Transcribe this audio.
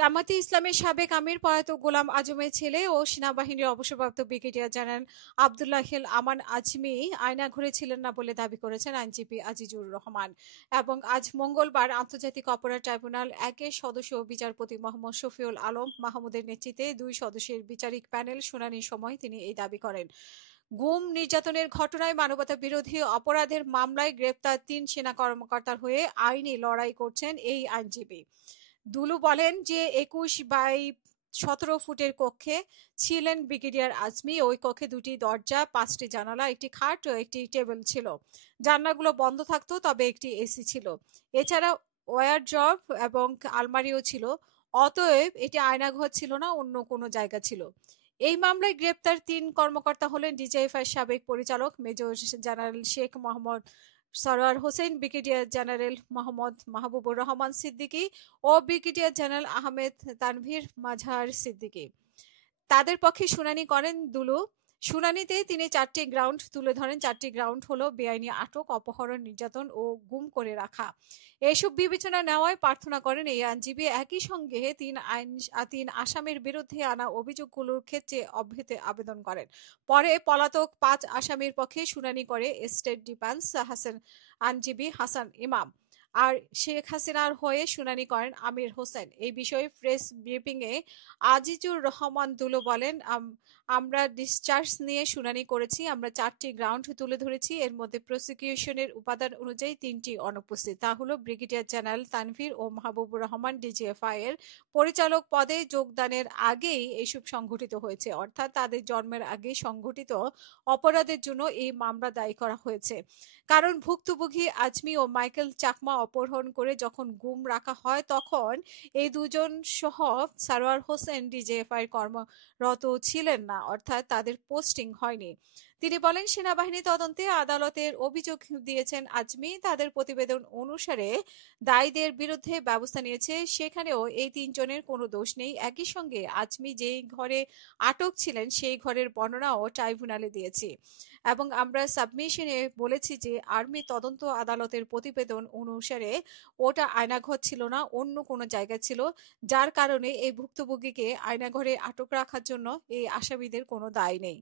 জামায়াতে ইসলামের সাবেক আমির প্রয়াত গোলাম আজমের ছেলে ও সেনাবাহিনীর অবসরপ্রাপ্ত ব্রিগেডিয়ার জেনারেল আবদুল্লাহিল আমান আজমি আয়নাঘরে ছিলেন না বলে দাবি করেছেন আইনজীবী আজিজুর রহমান। এবং আজ মঙ্গলবার আন্তর্জাতিক অপরাধ ট্রাইব্যুনাল একের সদস্য বিচারপতি মোহাম্মদ শফিউল আলম মাহমুদের নেতৃত্বে ২ সদস্যের বিচারিক প্যানেল শুনানির সময় তিনি এই দাবি করেন। গুম নির্যাতনের ঘটনায় মানবতা বিরোধী অপরাধের মামলায় গ্রেপ্তার ৩ সেনা কর্মকর্তার হয়ে আইনি লড়াই করছেন এই আইনজীবী। দুলু বলেন যে ২১ বাই ১৭ ফুটের কক্ষে ছিলেন ব্রিগেডিয়ার আজমি। ওই কক্ষে ২টি দরজা, ৫টি জানালা, একটি খাট ও একটি টেবিল ছিল। জানলাগুলো বন্ধ থাকতো, তবে একটি এসি ছিল। এছাড়া ওয়ারড্রব এবং আলমারিও ছিল। অতএব এটি আয়নাঘর ছিল না, অন্য কোনো জায়গা ছিল। এই মামলায় গ্রেপ্তার ৩ কর্মকর্তা হলেন ডিজিএফআই সাবেক পরিচালক major general Sheikh Mohammad Sarwar Hossain, brigadier general Mohammad Mahbubur Rahman Siddiqui ও ব্রিগেডিয়ার জেনারেল আহমেদ তানভীর মাজহার সিদ্দিকী। তাদের পক্ষে শুনানি করেন দুলু। শুনানিতে তিনি ৪টি গ্রাউন্ড তুলে ধরেন। ৪টি গ্রাউন্ড হলো বেআইনি আটক, অপহরণ, নির্যাতন ও গুম করে রাখা। এসব বিবেচনা নেওয়ায় প্রার্থনা করেন এই আইনজীবী। একই সঙ্গে ৩ আসামির বিরুদ্ধে আনা অভিযোগগুলোর ক্ষেত্রে অব্যাহতি আবেদন করেন। পরে পলাতক ৫ আসামির পক্ষে শুনানি করে স্টেট ডিফেন্স আইনজীবী হাসান ইমাম। আর শেখ হাসিনার হয়ে শুনানি করেন আমির হোসেন। এই বিষয়ে প্রেস ব্রিফিংয়ে আজিজুর রহমান দুলু বলেন, আমরা ডিসচার্জ নিয়ে শুনানি করেছি। আমরা ৪টি গ্রাউন্ড তুলে ধরেছি। এর মধ্যে প্রসিকিউশনের উপাদান অনুযায়ী ৩টি অনুপস্থিত। তা হলো ব্রিগেডিয়ার জেনারেল তানভীর ও মাহবুবুর রহমান ডিজিএফআই এর পরিচালক পদে যোগদানের আগেই এসব সংঘটিত হয়েছে, অর্থাৎ তাদের জন্মের আগে সংঘটিত অপরাধের জন্য এই মামলা দায়ী করা হয়েছে। কারণ ভুক্তভোগী আজমি ও মাইকেল চাকমা অপহরণ করে যখন গুম রাখা হয়, তখন এই দুজন সহ সারোয়ার হোসেন ডিজিএফআই কর্মরত ছিলেন না, অর্থাৎ তাদের পোস্টিং হয়নি। তিনি বলেন, সেনাবাহিনী তদন্তে আদালতের অভিযোগ দিয়েছেন আজমি। তাদের প্রতিবেদন অনুসারে দায়ীদের বিরুদ্ধে ব্যবস্থা নিয়েছে। সেখানেও এই ৩ জনের কোনো দোষ নেই। একই সঙ্গে আজমি যেই ঘরে আটক ছিলেন সেই ঘরের বর্ণনাও ট্রাইব্যুনালে দিয়েছি এবং আমরা সাবমিশনে বলেছি যে আর্মি তদন্ত আদালতের প্রতিবেদন অনুসারে ওটা আয়নাঘর ছিল না, অন্য কোনো জায়গা ছিল, যার কারণে এই ভুক্তভোগীকে আয়নাঘরে আটক রাখার জন্য এই আসামিদের কোনো দায় নেই।